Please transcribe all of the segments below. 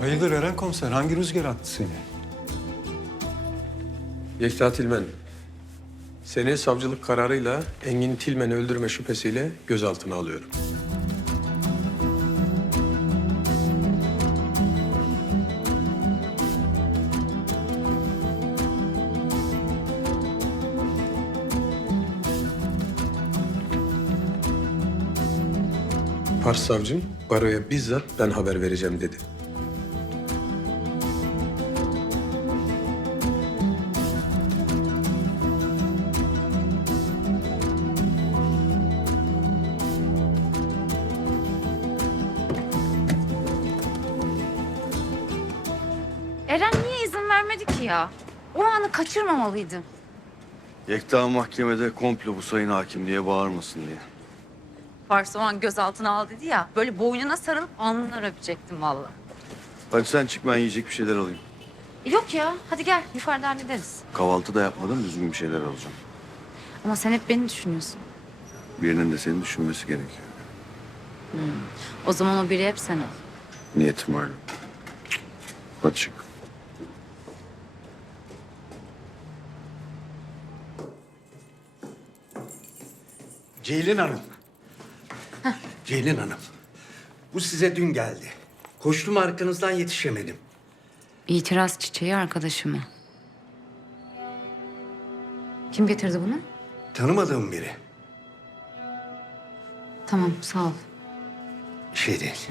Hayırdır Eren komiser? Hangi rüzgar attı seni? Yekta Tilmen. Seni savcılık kararıyla Engin Tilmen'i öldürme şüphesiyle gözaltına alıyorum. Pars savcım baroya bizzat ben haber vereceğim dedi. Eren niye izin vermedi ki ya? O anı kaçırmamalıydı. Yekta mahkemede komplo bu sayın hakim diye bağırmasın diye. Pars o an gözaltına al dedi ya. Böyle boynuna sarılıp alnından öpecektim vallahi. Hadi sen çık ben yiyecek bir şeyler alayım. E, Yok ya hadi gel yukarıda hallederiz. Kahvaltı da yapmadım düzgün bir şeyler alacağım. Ama sen hep beni düşünüyorsun. Birinin de seni düşünmesi gerekiyor. O zaman o biri hep sen ol. Niyetim öyle. Hadi çık. Ceylin Hanım. Ceylin Hanım. Bu size dün geldi. Koştum arkanızdan yetişemedim. İtiraz çiçeği arkadaşımı. Kim getirdi bunu? Tanımadığım biri. Tamam sağ ol. Şey değil.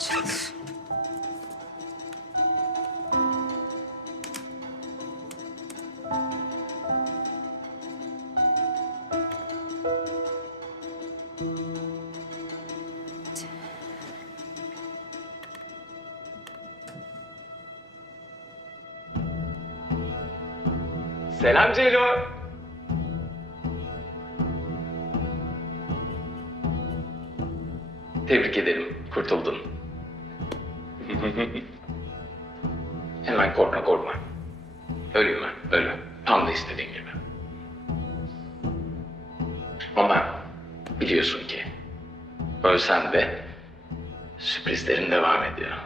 Selam Ceylo. Tebrik ederim, kurtuldun. Hemen korkma korkma. Öleyim ben, öyle. Tam da istediğin gibi. Ama biliyorsun ki ölsen de sürprizlerin devam ediyor.